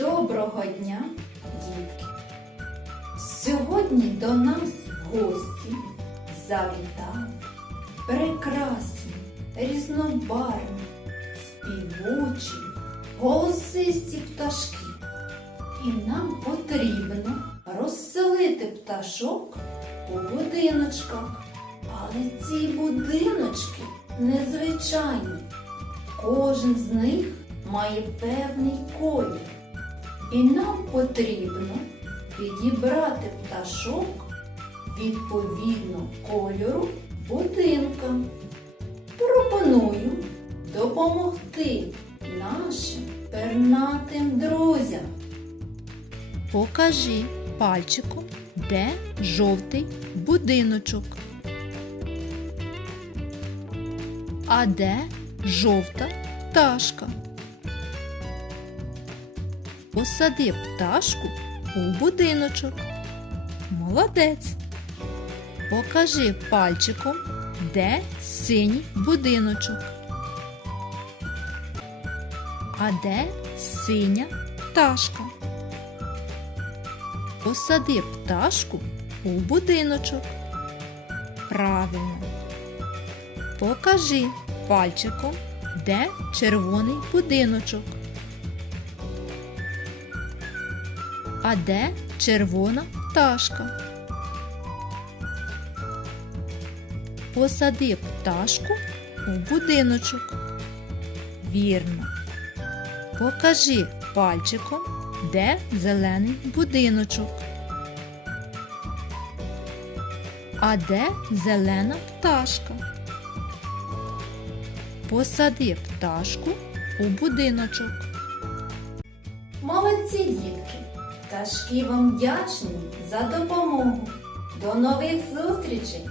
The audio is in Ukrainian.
Доброго дня, дітки! Сьогодні до нас гості завітали прекрасні, різнобарвні, співучі, голосисті пташки. І нам потрібно розселити пташок у будиночках. Але ці будиночки незвичайні. Кожен з них має певний колір. І нам потрібно підібрати пташок відповідно кольору будинка. Пропоную допомогти нашим пернатим друзям. Покажи пальчиком, де жовтий будиночок. А де жовта пташка? Посади пташку у будиночок. Молодець. Покажи пальчиком, де синій будиночок. А де синя пташка? Посади пташку у будиночок. Правильно. Покажи пальчиком, де червоний будиночок. А де червона пташка? Посади пташку у будиночок. Вірно. Покажи пальчиком, де зелений будиночок. А де зелена пташка? Посади пташку у будиночок. Молодці дітки! Пташки вам вдячні за допомогу. До нових зустрічей!